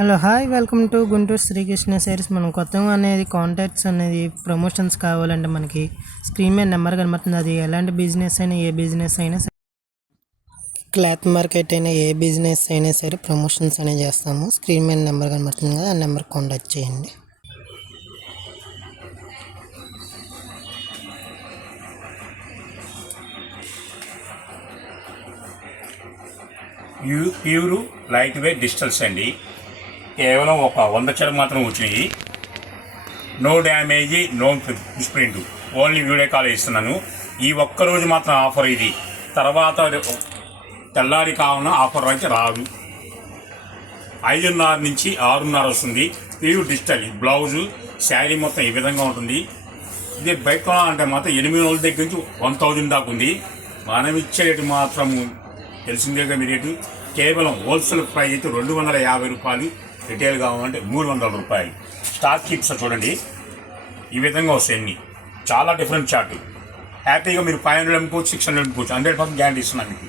Hello hi welcome to Guntur Srikrishna sarees. మనం కొత్తగా అనేది కాంటాక్ట్స్ అనేది ప్రమోషన్స్ కావాలంటే మనకి స్క్రీన్ మీద నెంబర్ కనబడుతుంది. అది ఎలాంటి బిజినెస్ అయినా ఏ బిజినెస్ అయినా సరే, క్లాత్ మార్కెట్ అయినా ఏ బిజినెస్ అయినా సరే ప్రమోషన్స్ అనేవి చేస్తాము. స్క్రీన్ మీద నెంబర్ కనబడుతుంది కదా, ఆ నెంబర్ కాంటాక్ట్ చేయండి. ప్యూరు లైట్ వెయిట్ డిజిటల్స్ అండి. కేవలం ఒక 100 చీరలు మాత్రం వచ్చినాయి. No damage, no misprint, only video call ఇస్తున్నాను. ఈ ఒక్కరోజు మాత్రం ఆఫర్ ఇది. తర్వాత తెల్లారి కావాలన్నా ఆఫర్ అయితే రాదు. 5:30 నుంచి 6:30 వస్తుంది. ప్యూర్ డిజిటల్ బ్లౌజు శారీ మొత్తం ఈ విధంగా ఉంటుంది. ఇది బయట అంటే మాత్రం 800 దగ్గర నుంచి 1000 దాకా ఉంది. మనం ఇచ్చే రేటు మాత్రం తెలిసిందేగా మీ రేటు. కేవలం హోల్సేల్ ప్రైస్ అయితే 250 రూపాయలు, రిటైల్ కావాలంటే 300 రూపాయలు. స్టాక్ కీప్స్ చూడండి ఈ విధంగా వస్తాయి. చాలా డిఫరెంట్ చార్ట్. హ్యాపీగా మీరు 500 అమ్ముకోవచ్చు, 600 అమ్ముకోవచ్చు. 100% గ్యారంటీ ఇస్తున్నాను మీకు.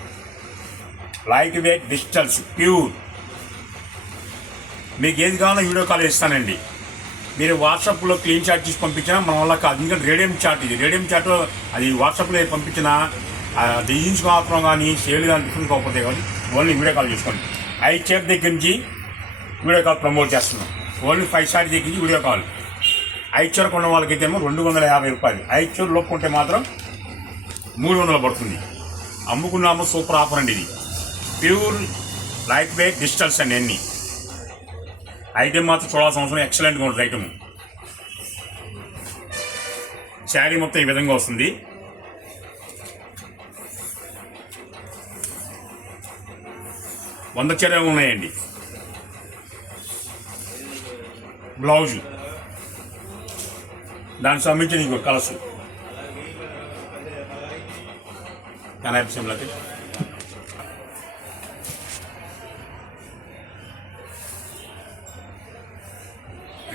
Light weight digitals pure. మీకు ఏది కావాలో వీడియో కాల్ ఇస్తానండి. మీరు వాట్సాప్లో క్లీన్ చార్ట్ చేసి పంపించినా మన వల్ల కాదు. ఎందుకంటే రేడియం చార్ట్ ఇది. రేడియం చార్ట్ అది వాట్సాప్లో పంపించినా డిజైన్స్ మాత్రం కానీ సేల్ కానీ డిఫరెంట్ కాకపోతే కానీ ఓన్లీ వీడియో కాల్ చేసుకోండి. 5 చీర దగ్గర నుంచి వీడియో కాల్ ప్రమోట్ చేస్తున్నాం. ఓన్లీ 5 సారీ దగ్గర నుంచి వీడియో కాల్. 5 చీర కొన్న వాళ్ళకైతే ఏమో 250 రూపాయలు. 5 చీర లోపు కొంటే మాత్రం 300 పడుతుంది. అమ్ముకున్నాము. సూపర్ ఆఫర్ అండి ఇది. ప్యూర్ లైట్ వెయిట్ డిజిటల్స్ అండి. అన్నీ ఐటెం మాత్రం చూడాల్సిన అవసరం. ఎక్సలెంట్గా ఉంటుంది ఐటమ్. శారీ మొత్తం ఈ విధంగా వస్తుంది. వంద చీరలు ఉన్నాయండి. బ్లౌజు దానికి సంబంధించిన ఇంకో కలర్స్ కనాపిసంలోకి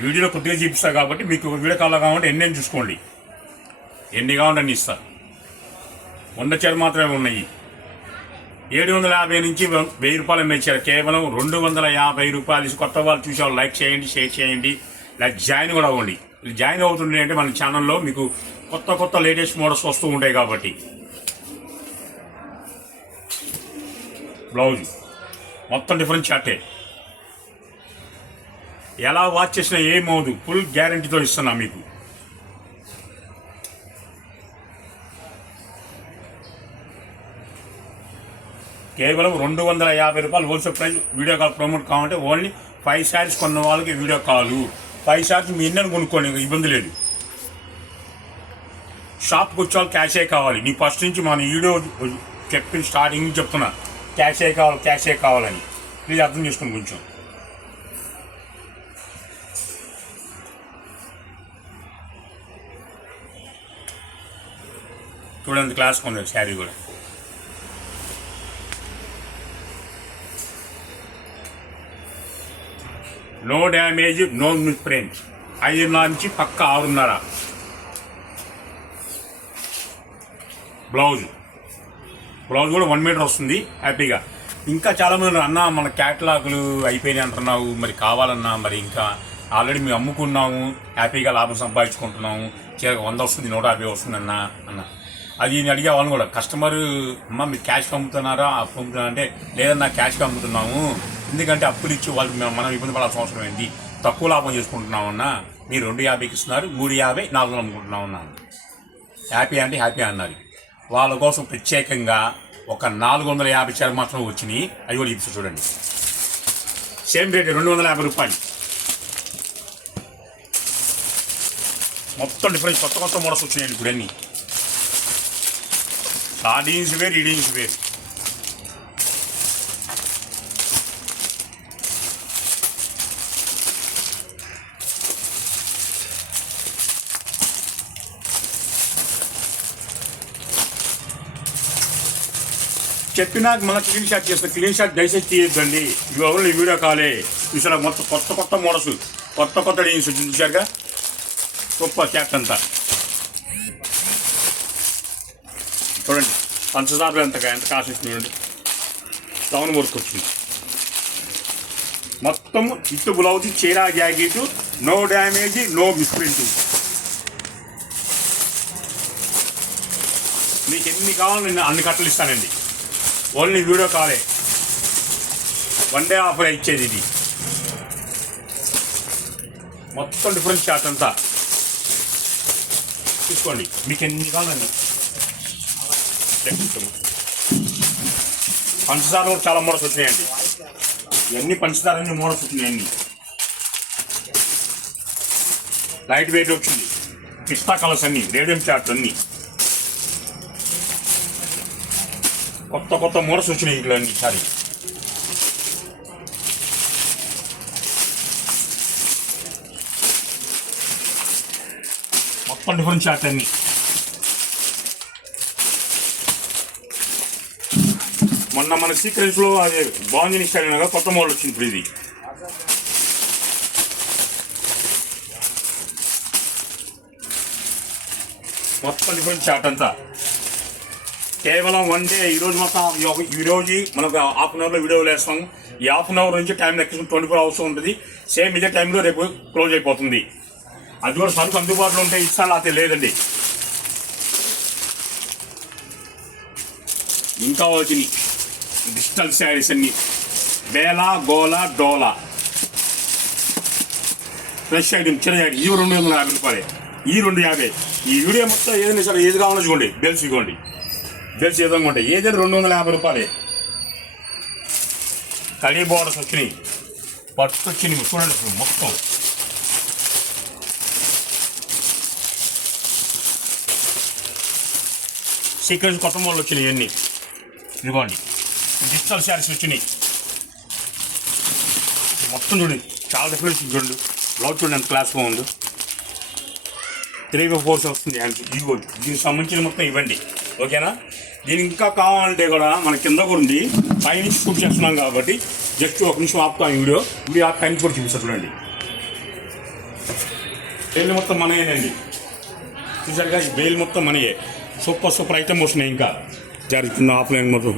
వీడియోలో కొద్దిగా చూపిస్తా కాబట్టి మీకు వీడియో కాల్ కావాలంటే ఎన్ని చూసుకోండి. ఎన్ని కావాలంటే అన్ని ఇస్తా. 100 చీర మాత్రమే ఉన్నాయి. 750 నుంచి 1000 రూపాయలు అమ్మేచ్చారు. కేవలం 250 రూపాయలు. కొత్త వాళ్ళు చూసేవాళ్ళు లైక్ చేయండి, షేర్ చేయండి, లైక్ జాయిన్ కూడా అవ్వండి. జాయిన్ అవుతుండే అంటే మన ఛానల్లో మీకు కొత్త కొత్త లేటెస్ట్ మోడల్స్ వస్తూ ఉంటాయి కాబట్టి. బ్లౌజ్ మొత్తం డిఫరెంట్ చార్టే. ఎలా వాచ్ చేసినా ఏమవుదు. ఫుల్ గ్యారంటీతో ఇస్తున్నా మీకు. కేవలం 250 రూపాయలు wholesale price. Video call promote కావాలంటే ఓన్లీ 5 శారీస్ కొన్న వాళ్ళకి వీడియో కాల్. 5 శారీస్ మీ ఎన్నని కొనుక్కోండి, ఇబ్బంది లేదు. షాప్కి వచ్చే వాళ్ళు క్యాషే కావాలి. నీకు ఫస్ట్ నుంచి మన వీడియో చెప్పిన స్టార్టింగ్ చెప్తున్నా క్యాషే కావాలి, క్యాషే కావాలని. ప్లీజ్ అర్థం చేసుకోండి కొంచెం. చూడండి క్లాస్ కొన్నారు శారీ కూడా. No damage, no misprint. 5:30 నుంచి పక్క 6:30. బ్లౌజ్ కూడా 1 మీటర్ వస్తుంది హ్యాపీగా. ఇంకా చాలామంది అన్నా మన క్యాటలాగులు అయిపోయినాయి అంటున్నావు, మరి కావాలన్నా మరి ఇంకా ఆల్రెడీ మేము అమ్ముకున్నాము, హ్యాపీగా లాభం సంపాదించుకుంటున్నాము, 100 వస్తుంది 150 వస్తుంది అన్న. అది నేను అడిగే వాళ్ళని కూడా, కస్టమర్ అమ్మ మీరు క్యాష్కి అమ్ముతున్నారా అమ్ముతున్నా అంటే లేదన్నా క్యాష్కి అమ్ముతున్నాము, ఎందుకంటే అప్పులు ఇచ్చి వాళ్ళు మనం ఇబ్బంది పడాల్సిన అవసరం ఏంటి, తక్కువ లాభం చేసుకుంటున్నామన్నా. మీరు 250కి ఇస్తున్నారు, 350 400 అమ్ముకుంటున్నామన్నా. హ్యాపీ అంటే హ్యాపీ అన్నారు. వాళ్ళ కోసం ప్రత్యేకంగా ఒక 450 చీర మాత్రం వచ్చినాయి. అవి కూడా చూపిస్తారు చూడండి. సేమ్ రేట్ 250 రూపాయలు. మొత్తం డిఫరెన్స్. కొత్త కొత్త మోడల్స్ వచ్చినాయండి ఇప్పుడు అన్నీ. సాడీన్స్ వేరు, ఈడీన్స్ వేరు. చెప్పినాక మళ్ళీ క్లీన్ షాట్ చేస్తాను. క్లీన్ షాట్ దయచేసి తీయద్దండి. ఇవి వీడియో కాలే చూసారా. మొత్తం కొత్త కొత్త మోడల్స్, కొత్త కొత్త డిజైన్స్ చూసారుగా. గొప్ప క్యాట్ అంతా చూడండి. పంచదార ఎంత కాస్ట్ చూడండి. టౌన్ వర్క్ వచ్చింది. మొత్తం విత్ బ్లౌజ్, చీర, జాకెట్, నో డ్యామేజ్, నో మిస్ప్రింట్. మీకు ఎన్ని కావాలో నేను అన్ని కట్టలు ఇస్తానండి. ఓన్లీ వీడియో కాలే, 1 డే ఆఫర్ ఇచ్చేది ఇది. మొత్తం డిఫరెంట్ చార్ట్ అంతా తీసుకోండి, మీకు ఎన్ని కావాలండి. పంచదార కూడా చాలా మోడల్స్ వచ్చినాయండి. ఇవన్నీ పంచదార అన్ని మోడల్స్ వచ్చినాయండి. లైట్ వెయిట్ వచ్చింది, పిస్తా కలర్స్ అన్ని, రేడియం చార్ట్స్ అన్ని కొత్త కొత్త మోడల్స్ వచ్చినాయి ఇట్లా అన్ని. ఈసారి మొత్తం డిఫరెంట్ చార్ట్ అన్ని. మొన్న మన సీక్రెట్స్లో అది బాగుంది ఇస్తాను కదా, కొత్త మోడల్ వచ్చింది ఇప్పుడు ఇది. మొత్తం డిఫరెంట్ చార్ట్ అంతా కేవలం 1 డే. ఈరోజు మొత్తం ఈరోజు మనకు హాఫ్ అన్ అవర్లో వీడియోలు వేస్తాం. ఈ హాఫ్ అన్ అవర్ నుంచి టైం లెక్క 24 అవర్స్ ఉంటుంది. సేమ్ ఇదే టైంలో రేపు క్లోజ్ అయిపోతుంది. అది కూడా సరుకు అందుబాటులో ఉంటే ఇస్తాను, అయితే లేదండి. ఇంకా వచ్చినాయి డిజిటల్ శారీస్ అన్ని, బేలా, గోలా, డోలా ఫ్రెష్ ఐటమ్, చిన్న జాకెట్. ఇవి 250 రూపాయలు, ఈ 250. ఈ వీడియో మొత్తం ఏదైనా సరే ఏది కావాలో చూడండి. బెల్స్ ఇవ్వండి, బెల్స్ ఏ విధంగా ఉంటాయి, ఏదైనా 250 రూపాయలే. కలీ బోర్డర్స్ వచ్చినాయి, పట్టు వచ్చినాయి చూడండి. మొత్తం సీక్వెన్స్ కొత్త మోడల్ వచ్చినాయి ఇవన్నీ. ఇదిగోండి డిజిటల్ శారీస్ వచ్చినాయి మొత్తం చూడండి. చాలా డిఫరెన్స్ చూడండి. బ్లౌజ్ చూడండి ఎంత క్లాస్గా ఉందో. 3/4 వస్తుంది హ్యాండ్స్. ఇదిగోండి దీనికి సంబంధించిన మొత్తం ఇవ్వండి, ఓకేనా. దీనికి ఇంకా కావాలంటే కూడా మన కింద కూడా ఉంది. పైనుంచి షూట్ చేస్తున్నాం కాబట్టి జస్ట్ 1 నిమిషం ఆపుతాం వీడియో ఆ టైం కూడా చూపిస్తారు చూడండి. బేల్ మొత్తం మనయేనండి, చూసారుగా. ఈ బేల్ మొత్తం మనయే. సూపర్ ఐటమ్ వస్తున్నాయి. ఇంకా జరుగుతున్న ఆఫ్లైన్ మొత్తం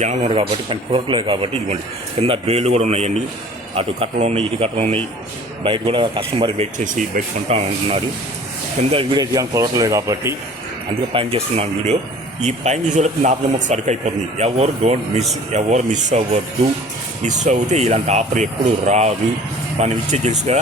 జనం ఉన్నారు కాబట్టి పని కుదరట్లేదు కాబట్టి ఇదిగోండి కింద బేళ్ళు కూడా ఉన్నాయండి. అటు కట్టలు ఉన్నాయి, ఇటు కట్టలు ఉన్నాయి. బయట కూడా కస్టమర్ వెయిట్ చేసి బయట కొంటా ఉంటున్నారు. కింద వీడియో చేయాలని కుదరట్లేదు కాబట్టి అందుకే పైన చేస్తున్నాం వీడియో. ఈ పైన చూసేలోకి నాపల మొత్తం సరుకు అయిపోతుంది. ఎవరు డోంట్ మిస్, ఎవరు మిస్ అవ్వద్దు. మిస్ అవుతే ఇలాంటి ఆఫర్ ఎప్పుడు రాదు. మనం ఇచ్చే తెలుసు కదా.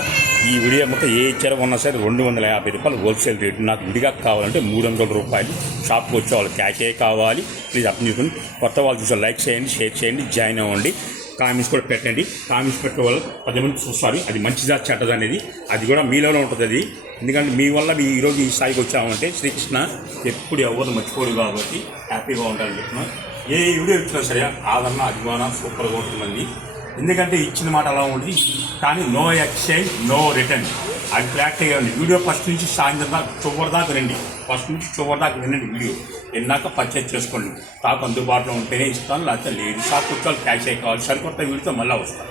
ఈ వీడియో మొత్తం ఏ ఇచ్చారో ఉన్నా సరే 250 రూపాయలు హోల్సేల్ రేటు. నాకు విడిగా కావాలంటే 300 రూపాయలు. షాప్కి వచ్చే వాళ్ళు క్యాషే కావాలి. ప్లీజ్ అర్థం చేసుకుని కొత్త వాళ్ళు చూసి లైక్ చేయండి, షేర్ చేయండి, జాయిన్ అవ్వండి. కామెంట్స్ కూడా పెట్టండి. కామెంట్స్ పెట్టే వాళ్ళు 10 మంది చూస్తారు. అది మంచిదా చెడ్డది అనేది అది కూడా మీలోనే ఉంటుంది. అది ఎందుకంటే మీ వల్ల మీ ఈరోజు ఈ స్థాయికి వచ్చామంటే శ్రీకృష్ణ ఎప్పుడు ఎవరు మర్చిపోడు కాబట్టి హ్యాపీగా ఉంటారని చెప్తున్నా. ఏ వీడియో ఇచ్చినా సరే ఆదరణ, అభిమానం సూపర్గా ఉంటుందండి. ఎందుకంటే ఇచ్చిన మాట అలా ఉంటుంది, కానీ నో ఎక్స్చేంజ్, నో రిటర్న్. అది క్లారిటీగా ఉంది. వీడియో ఫస్ట్ నుంచి సాయంత్రం దాకా చివరి దాకా రండి. ఫస్ట్ నుంచి చివరి దాకా వినండి వీడియో. ఎన్నాక పర్చేజ్ చేసుకోండి. స్టాక్ అందుబాటులో ఉంటేనే ఇస్తాను, లేకపోతే లేదు. స్టాక్ వచ్చే క్యాష్ కావాలి. సరికొత్త వీడియోతో మళ్ళీ వస్తాను.